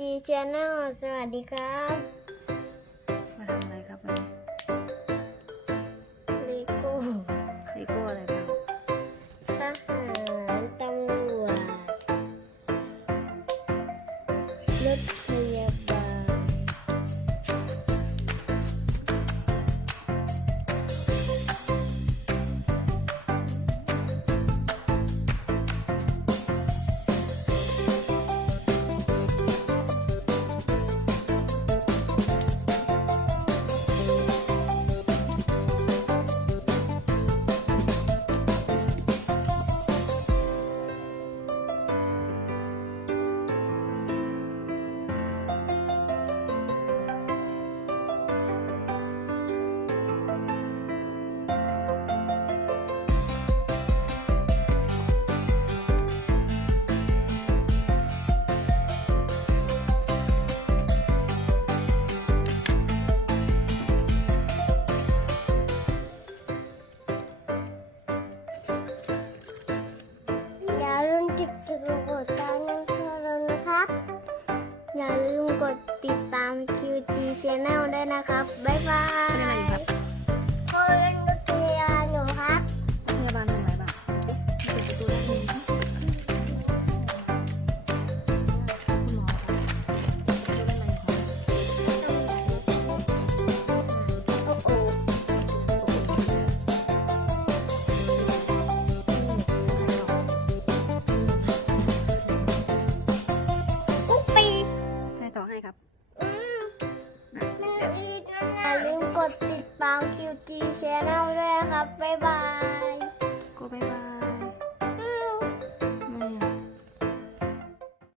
ดีชแนลสวัสดีครับ มาทำอะไรครับวันนี้เลโก้เลโก้อะไรบ้างทหารตำรวจรถ กดติดตาม QG Channel ด้วยนะครับ บ๊ายบาย ดติดตามคิวจีแชนแนลด้วยครับ บ๊ายบาย